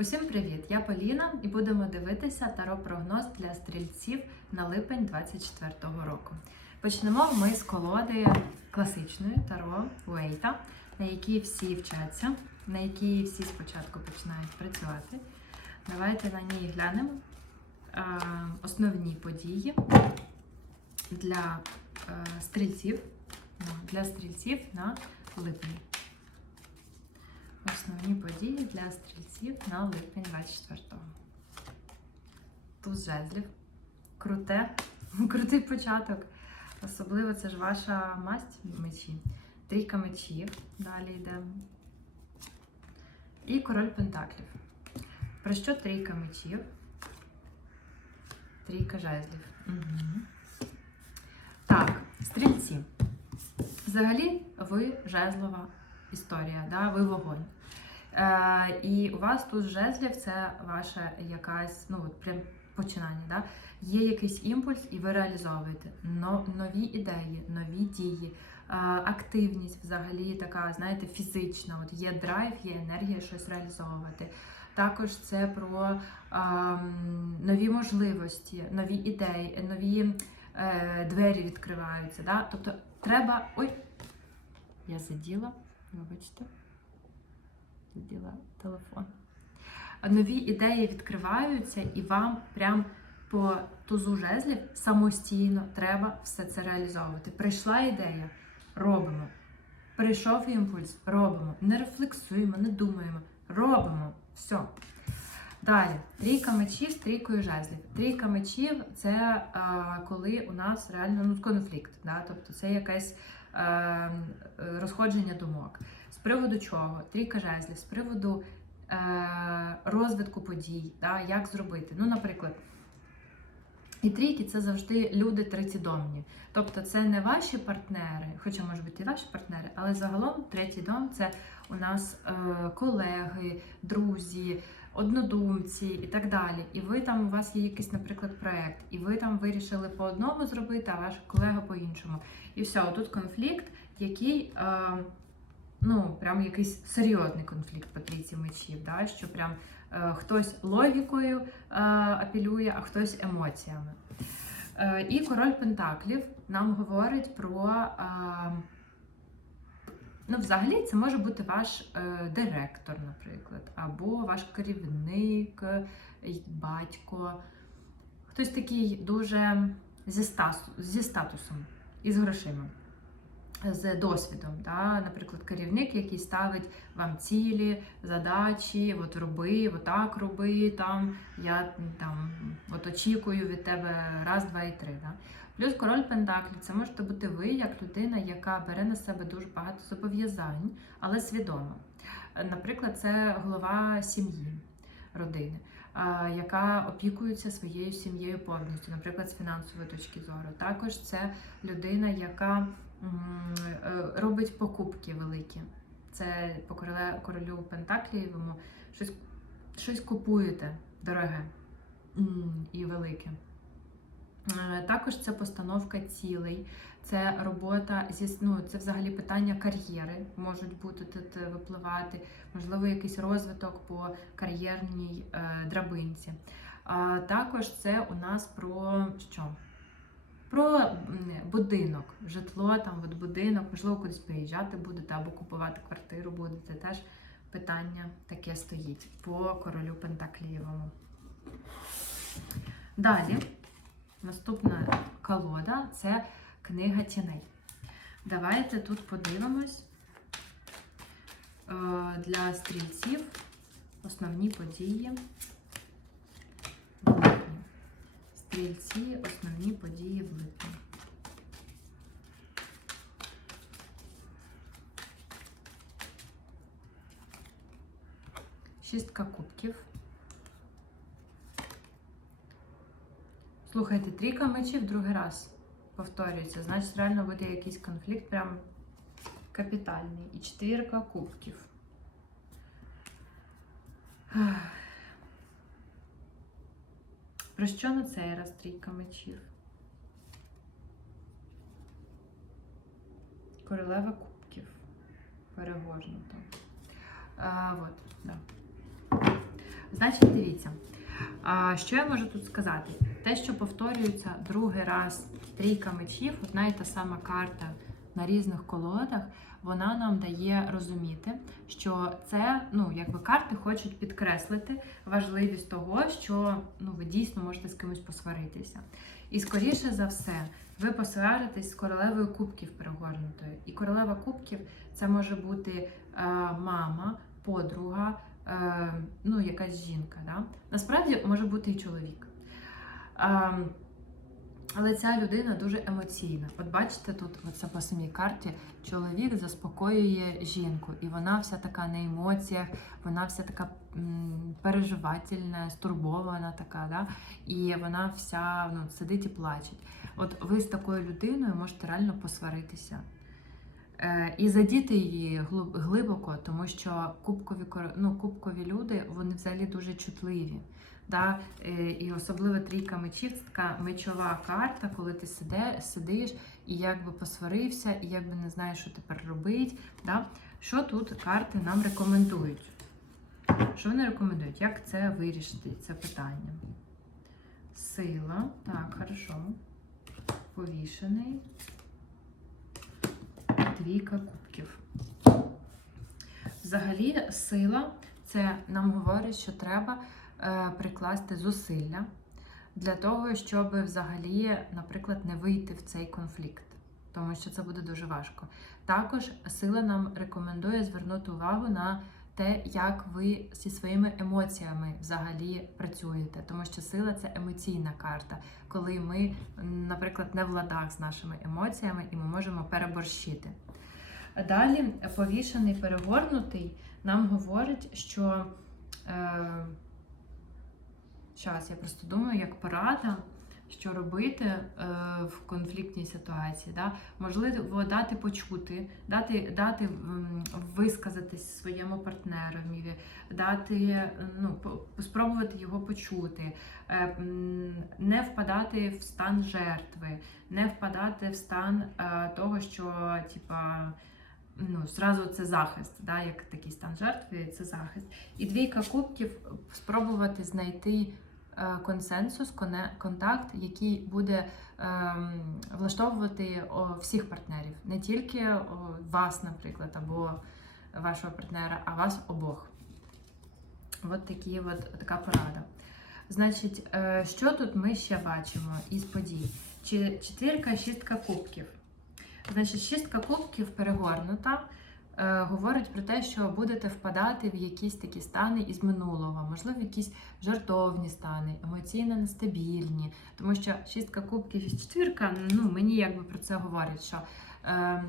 Усім привіт! Я Поліна і будемо дивитися таро-прогноз для стрільців на липень 2024 року. Почнемо ми з колоди класичної таро Уейта, на якій всі вчаться, на якій всі спочатку починають працювати. Давайте на ній глянемо основні події для е, стрільців, ну, для стрільців на липень. Основні події для стрільців на липень 24-го. Туз жезлів. Круте, крутий початок. Особливо це ж ваша масть мечі. Трійка мечів. Далі йдемо. І король пентаклів. Про що трійка мечів? Трійка жезлів. Угу. Так, стрільці. Взагалі, ви жезлова історія, да? ви вогонь. Е, і у вас тут жезлів це ваша якась, ну от прям починання. Да? Є якийсь імпульс, і ви реалізовуєте Но, нові ідеї, нові дії, е, активність взагалі така, знаєте, фізична. От є драйв, є енергія щось реалізовувати. Також це про е, нові можливості, нові ідеї, нові е, двері відкриваються. Да? Тобто треба. Ой, я заділа, вибачте, заділа телефон. Нові ідеї відкриваються, і вам прям по тузу жезлів самостійно треба все це реалізовувати. Прийшла ідея, робимо. Прийшов імпульс, робимо. Не рефлексуємо, не думаємо, робимо. Все. Далі, трійка мечів з трійкою жезлів. Трійка мечів це а, коли у нас реально ну, конфлікт. Да? Тобто це якесь е, розходження думок. З приводу чого? Трійка жезлів, з приводу е, розвитку подій, да? як зробити. Ну, наприклад, і трійки це завжди люди трицідомні. Тобто це не ваші партнери, хоча може бути і ваші партнери, але загалом третій дом це у нас е, колеги, друзі, однодумці і так далі. І ви там, у вас є якийсь, наприклад, проект, і ви там вирішили по одному зробити, а ваш колега по іншому. І все, тут конфлікт, який. Е, Ну, прям якийсь серйозний конфлікт по трійці мечів, да? що прям е, хтось логікою е, апелює, а хтось емоціями. Е, і король Пентаклів нам говорить про. Е, ну, взагалі, це може бути ваш е, директор, наприклад, або ваш керівник, е, батько. Хтось такий дуже зі, стасу, зі статусом і з грошима з досвідом. Да? Наприклад, керівник, який ставить вам цілі, задачі, от роби, отак роби, там, я там, от очікую від тебе раз, два і три. Да? Плюс король Пентаклі це можете бути ви, як людина, яка бере на себе дуже багато зобов'язань, але свідомо. Наприклад, це голова сім'ї, родини. Яка опікується своєю сім'єю повністю, наприклад, з фінансової точки зору. Також це людина, яка Е, робить покупки великі. Це по королю Пентаклієвому щось щось купуєте дороге і велике. Е, також це постановка цілей, це робота зі ну, це взагалі питання кар'єри можуть бути тут е, випливати, можливо, якийсь розвиток по кар'єрній е, драбинці. А також це у нас про що? Про будинок, житло, там от будинок, можливо, кудись приїжджати будете або купувати квартиру будете. Теж питання таке стоїть по королю Пентаклієвому. Далі, наступна колода це книга тіней. Давайте тут подивимось е, для стрільців основні події. Стрільці основні події в липні. Шістка кубків. Слухайте, трійка мечів другий раз повторюється. Значить, реально буде якийсь конфлікт, прям капітальний. І четвірка кубків. Про що на цей раз трійка мечів? Королева кубків. Перегорнуто. А, от, да. Значить, дивіться, а, що я можу тут сказати? Те, що повторюється другий раз трійка мечів, одна і та сама карта на різних колодах, вона нам дає розуміти, що це ну, якби карти хочуть підкреслити важливість того, що ну, ви дійсно можете з кимось посваритися. І скоріше за все, ви посваритесь з королевою кубків перегорнутою. І королева кубків це може бути е, мама, подруга, ну, якась жінка. Да? Насправді може бути і чоловік. Е, але ця людина дуже емоційна. От бачите, тут оце по самій карті чоловік заспокоює жінку, і вона вся така на емоціях, вона вся така переживательна, стурбована така, да? і вона вся ну, сидить і плаче. От ви з такою людиною можете реально посваритися. Е, І задіти її глибоко, тому що кубкові, ну, кубкові люди вони взагалі дуже чутливі. Да? Е, І особливо трійка мечів це така мечова карта, коли ти сиде, сидиш і якби посварився, і якби не знаєш, що тепер робити. Да? Що тут карти нам рекомендують? Що вони рекомендують? Як це вирішити, це питання? Сила. Так, хорошо. Повішений. Двійка кубків. Взагалі, сила це нам говорить, що треба е, прикласти зусилля для того, щоб взагалі, наприклад, не вийти в цей конфлікт, тому що це буде дуже важко. Також сила нам рекомендує звернути увагу на те, як ви зі своїми емоціями взагалі працюєте, тому що сила це емоційна карта, коли ми, наприклад, не в ладах з нашими емоціями і ми можемо переборщити. Далі повішений перегорнутий нам говорить, що е, зараз я просто думаю, як порада, що робити е, в конфліктній ситуації. Да? Можливо, дати почути, дати, дати висказатись своєму партнерові, дати, ну, спробувати його почути, е, не впадати в стан жертви, не впадати в стан е, того, що типа. Ну, зразу це захист, да, як такий стан жертви, це захист. І двійка кубків спробувати знайти консенсус, контакт, який буде ем, влаштовувати всіх партнерів, не тільки вас, наприклад, або вашого партнера, а вас обох. От такі от, така порада. Значить, е, що тут ми ще бачимо із подій? Четвірка, шістка кубків. Значить, шістка кубків перегорнута. Е, Говорить про те, що будете впадати в якісь такі стани із минулого, можливо, якісь жартовні стани, емоційно нестабільні. Тому що шістка кубків і четвірка, ну мені якби про це говорять, що е,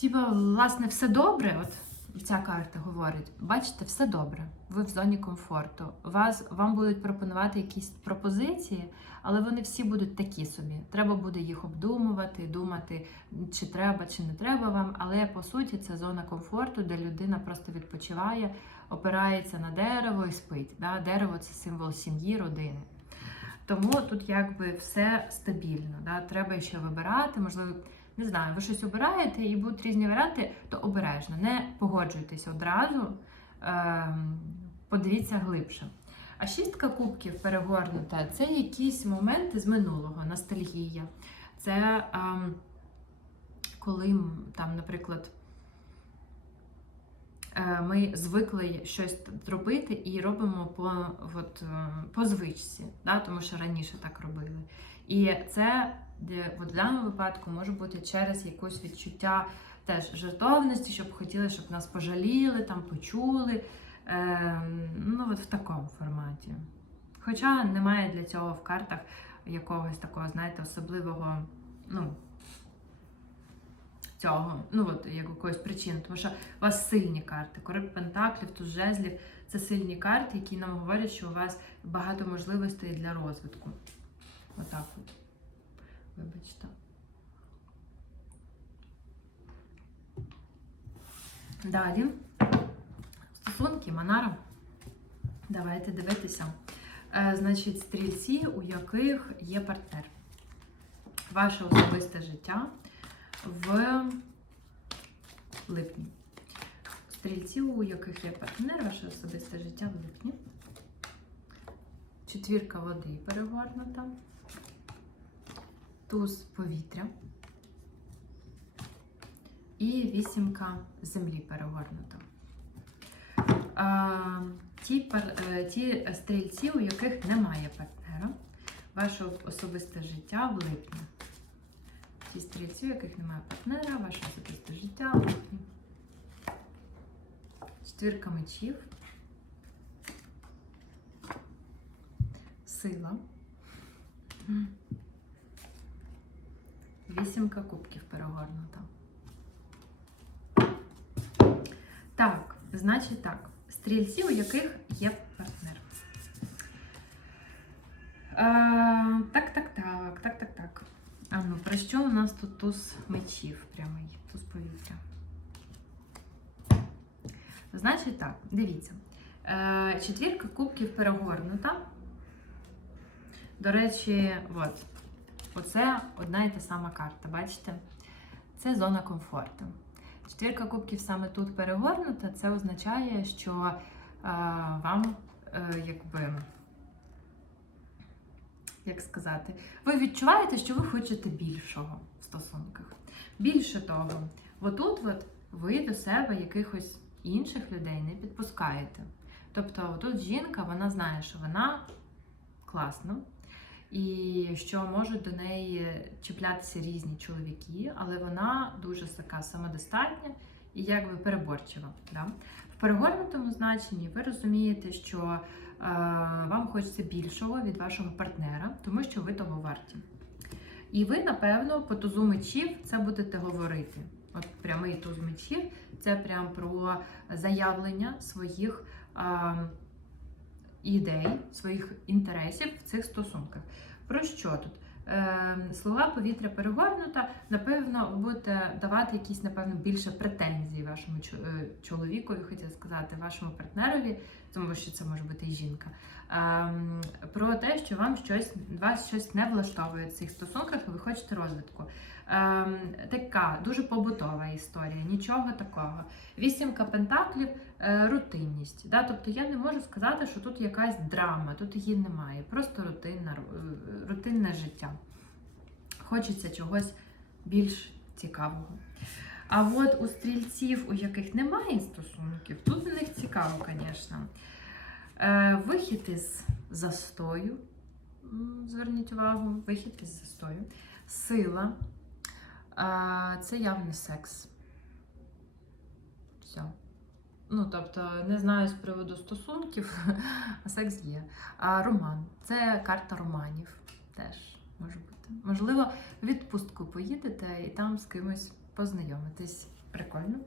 типа, власне, все добре. От ця карта говорить: бачите, все добре. Ви в зоні комфорту. Вас вам будуть пропонувати якісь пропозиції, але вони всі будуть такі собі. Треба буде їх обдумувати, думати, чи треба, чи не треба вам. Але по суті, це зона комфорту, де людина просто відпочиває, опирається на дерево і спить. Да? Дерево це символ сім'ї, родини. Тому тут якби все стабільно. Да? Треба ще вибирати, можливо. Не знаю, ви щось обираєте і будуть різні варіанти, то обережно. Не погоджуйтесь одразу, ем, подивіться глибше. А шістка кубків перегорнута це якісь моменти з минулого, ностальгія. Це ем, коли там, наприклад, е, ми звикли щось робити і робимо по, от, е, по звичці, да? тому що раніше так робили. І це де в даному випадку може бути через якесь відчуття теж жертовності, щоб хотіли, щоб нас пожаліли, там почули. Ем, ну, от в такому форматі. Хоча немає для цього в картах якогось такого, знаєте, особливого, ну, цього, ну от якоїсь причини, тому що у вас сильні карти. Король Пентаклів, туз жезлів це сильні карти, які нам говорять, що у вас багато можливостей для розвитку. Отак от. Вибачте. Далі. Стосунки, Манара. Давайте дивитися. Е, значить, стрільці, у яких є партнер. Ваше особисте життя в липні. Стрільці, у яких є партнер, ваше особисте життя в липні. четвірка води перегорнута, туз повітря і вісімка землі перегорнута. Ті, пар- е, ті стрільці, у яких немає партнера, ваше особисте життя в липні. Ті стрільці, у яких немає партнера, ваше особисте життя в липні. Четвірка мечів. Сила. Вісімка кубків перегорнута. Так, значить так. Стрільці, у яких є партнер. Е, так, так, так, так, так, так. А ну, про що у нас тут туз мечів прямий, туз повітря? Значить так, дивіться. Е, четвірка кубків перегорнута. До речі, от, оце одна і та сама карта, бачите? Це зона комфорту. Четвірка кубків саме тут перегорнута, це означає, що е, вам е, якби. Як сказати, ви відчуваєте, що ви хочете більшого в стосунках. Більше того, отут от ви до себе якихось інших людей не підпускаєте. Тобто, тут жінка, вона знає, що вона класна, і що можуть до неї чіплятися різні чоловіки, але вона дуже така самодостатня і якби переборчива. Да? В перегорнутому значенні ви розумієте, що е, вам хочеться більшого від вашого партнера, тому що ви того варті. І ви, напевно, по тузу мечів це будете говорити. От прямий туз мечів це прям про заявлення своїх е, ідей, своїх інтересів в цих стосунках. Про що тут? Е, слова повітря перегорнута, напевно, ви будете давати якісь, напевно, більше претензій вашому е, чоловікові, хотіла сказати, вашому партнерові, тому що це може бути і жінка. Ем, про те, що вам щось вас щось не влаштовує в цих стосунках, і ви хочете розвитку. Ем, така дуже побутова історія, нічого такого. Вісімка пентаклів е, рутинність. Да? Тобто я не можу сказати, що тут якась драма, тут її немає. Просто рутинна, рутинне життя. Хочеться чогось більш цікавого. А от у стрільців, у яких немає стосунків, тут у них цікаво, звісно. Е, вихід із застою. Зверніть увагу, вихід із застою. Сила. Це явний секс. Все. Ну, тобто, не знаю з приводу стосунків, а секс є. А роман. Це карта романів теж може бути. Можливо, в відпустку поїдете і там з кимось познайомитись. Прикольно.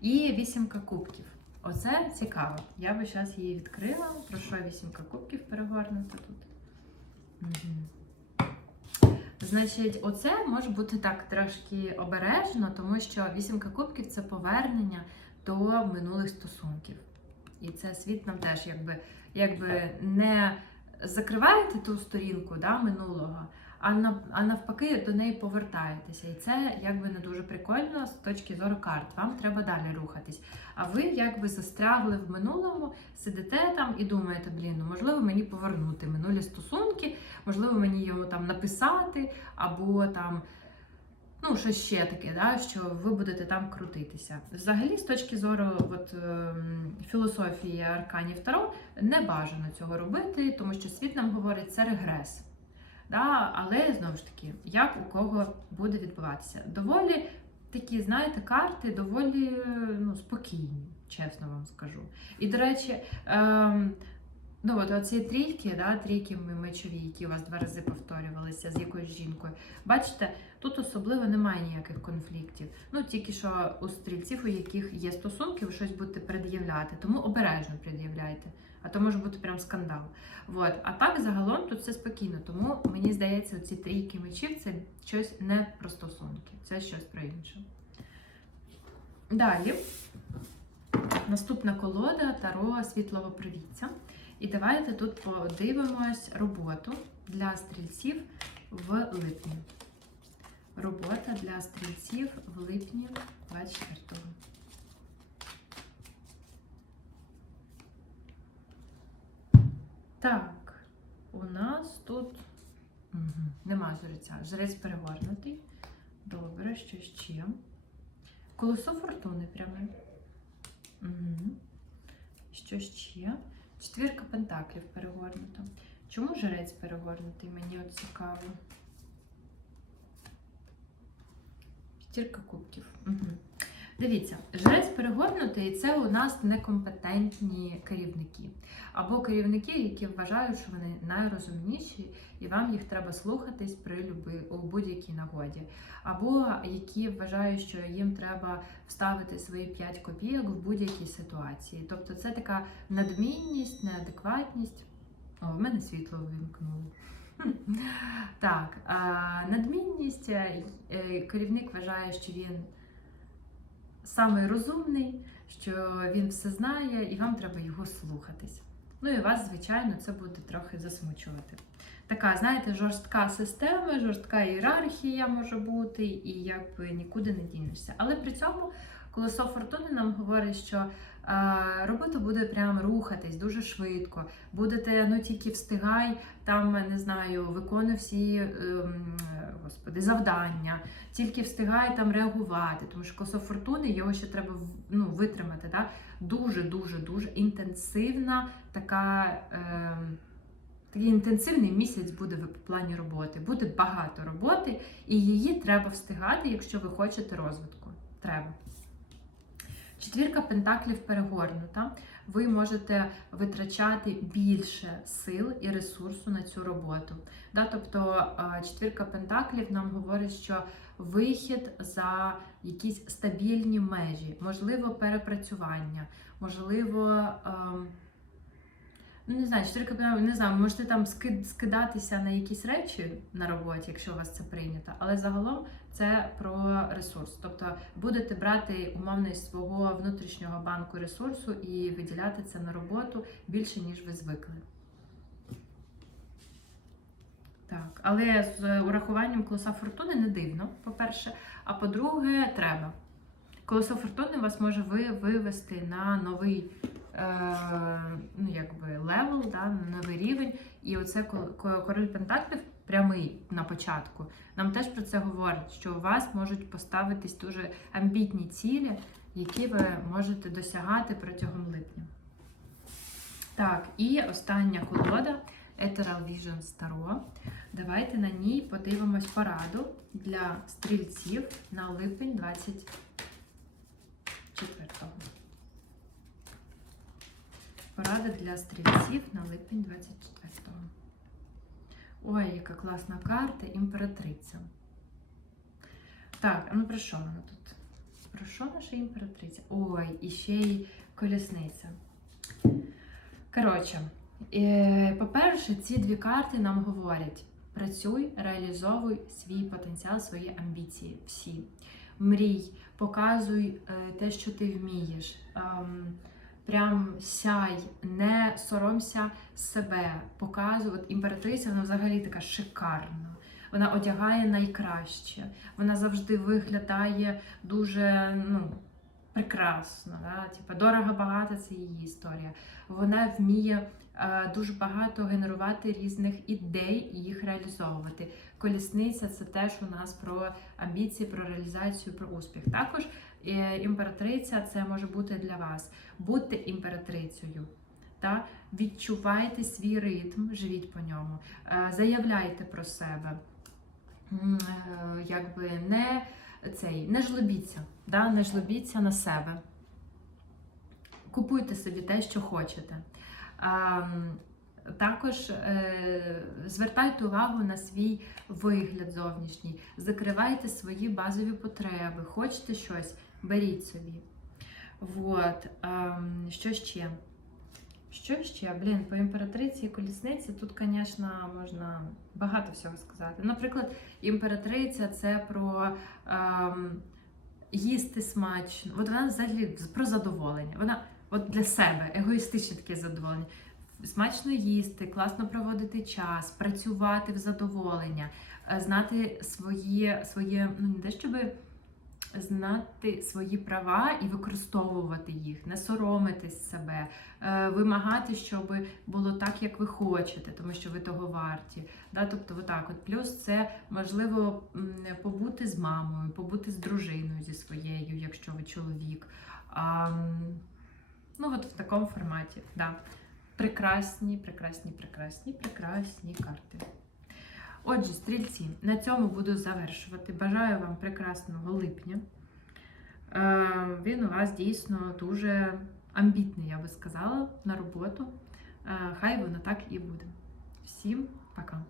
І вісімка кубків. Оце цікаво. Я би зараз її відкрила. Про що вісімка кубків перегорнута тут. Мгм. Значить, оце може бути так трошки обережно, тому що вісімка кубків це повернення до минулих стосунків. І це світ нам теж якби, якби не закриваєте ту сторінку да, минулого, а, навпаки до неї повертаєтеся. І це якби не дуже прикольно з точки зору карт. Вам треба далі рухатись. А ви якби застрягли в минулому, сидите там і думаєте, блін, ну можливо мені повернути минулі стосунки, можливо, мені його там написати, або там. Ну, щось ще таке, да, що ви будете там крутитися. Взагалі, з точки зору от, ем, філософії Арканів Таро, не бажано цього робити, тому що світ нам говорить, це регрес. Да? Але знову ж таки, як у кого буде відбуватися. Доволі такі, знаєте, карти доволі ну, спокійні, чесно вам скажу. І, до речі, ем, ну от оці трійки, да, трійки мечові, які у вас два рази повторювалися з якоюсь жінкою. Бачите, тут особливо немає ніяких конфліктів. Ну, тільки що у стрільців, у яких є стосунки, ви щось будете пред'являти, тому обережно пред'являйте. А то може бути прям скандал. От. А так загалом тут все спокійно. Тому мені здається, ці трійки мечів це щось не про стосунки, це щось про інше. Далі. Наступна колода Таро світлого привітця. І давайте тут подивимось роботу для стрільців в липні. Робота для стрільців в липні 24-го. Так. у нас тут угу. нема жреця. Жрець перегорнутий. Добре, що ще? Колесо фортуни пряме. Угу. Що ще? Четвірка пентаклів перегорнута. Чому жрець перегорнутий? Мені от цікаво. П'ятірка кубків. Угу. Дивіться, жрець перегорнутий це у нас некомпетентні керівники. Або керівники, які вважають, що вони найрозумніші, і вам їх треба слухатись при будь-якій нагоді. Або які вважають, що їм треба вставити свої 5 копійок в будь-якій ситуації. Тобто це така надмінність, неадекватність. О, в мене світло вимкнуло. Так, надмінність, е, е, керівник вважає, що він самий розумний, що він все знає, і вам треба його слухатись. Ну і вас, звичайно, це буде трохи засмучувати. Така, знаєте, жорстка система, жорстка ієрархія може бути, і якби нікуди не дінешся. Але при цьому колесо фортуни нам говорить, що робота буде прям рухатись дуже швидко. Будете, ну тільки встигай, там не знаю, виконуй всі ем, господи, завдання, тільки встигай там реагувати, тому що колесо фортуни його ще треба ну, витримати. Да? Дуже, дуже, дуже інтенсивна така. Ем, Такий інтенсивний місяць буде в плані роботи. Буде багато роботи, і її треба встигати, якщо ви хочете розвитку. Треба. Четвірка пентаклів перегорнута. Ви можете витрачати більше сил і ресурсу на цю роботу. Да, Тобто четвірка пентаклів нам говорить, що вихід за якісь стабільні межі, можливо, перепрацювання, можливо. Ну, не знаю, чотири капітали, не знаю, можете там скидатися на якісь речі на роботі, якщо у вас це прийнято, але загалом це про ресурс. Тобто будете брати умовно із свого внутрішнього банку ресурсу і виділяти це на роботу більше, ніж ви звикли. Так, але з урахуванням колеса фортуни не дивно, по-перше. А по-друге, треба. Колесо фортуни вас може вивести на новий Е, ну, якби левел, да, новий рівень. І оце король Пентаклів прямий на початку. Нам теж про це говорить, що у вас можуть поставитись дуже амбітні цілі, які ви можете досягати протягом липня. Так, і остання колода Ethereal Vision Tarot. Давайте на ній подивимось пораду для стрільців на липень 24-го. Порада для стрільців на липень 24-го. Ой, яка класна карта, імператриця. Так, а ну про що вона тут? Про що наша імператриця? Ой, і ще й колісниця. Коротше, е, по-перше, ці дві карти нам говорять: працюй, реалізовуй свій потенціал, свої амбіції. Всі. Мрій, показуй е, те, що ти вмієш. Прям сяй, не соромся себе, показуй. От імператриця вона взагалі така шикарна. Вона одягає найкраще, вона завжди виглядає дуже ну, прекрасно. Да? Типа, дорого багато це її історія. Вона вміє е, дуже багато генерувати різних ідей і їх реалізовувати. Колісниця це теж у нас про амбіції, про реалізацію, про успіх. Також імператриця це може бути для вас. Будьте імператрицею. Та? Відчувайте свій ритм, живіть по ньому, е, заявляйте про себе. Е, якби не цей, не жлобіться, да? не жлобіться на себе. Купуйте собі те, що хочете. Також е, звертайте увагу на свій вигляд зовнішній, закривайте свої базові потреби, хочете щось, беріть собі. Вот. Ем, що ще? Що ще? Блін, по імператриці і колісниці тут, звісно, можна багато всього сказати. Наприклад, імператриця це про ем, їсти смачно. От вона взагалі про задоволення. Вона от для себе егоїстичне таке задоволення. Смачно їсти, класно проводити час, працювати в задоволення, е, знати свої, своє, ну не те, щоби знати свої права і використовувати їх, не соромитись себе, е, вимагати, щоб було так, як ви хочете, тому що ви того варті. Да? Тобто, отак от. Плюс це можливо побути з мамою, побути з дружиною зі своєю, якщо ви чоловік. А, ну, от в такому форматі. Да. Прекрасні, прекрасні, прекрасні, прекрасні карти. Отже, стрільці, на цьому буду завершувати. Бажаю вам прекрасного липня. Е, Він у вас дійсно дуже амбітний, я би сказала, на роботу. Е, Хай воно так і буде. Всім пока!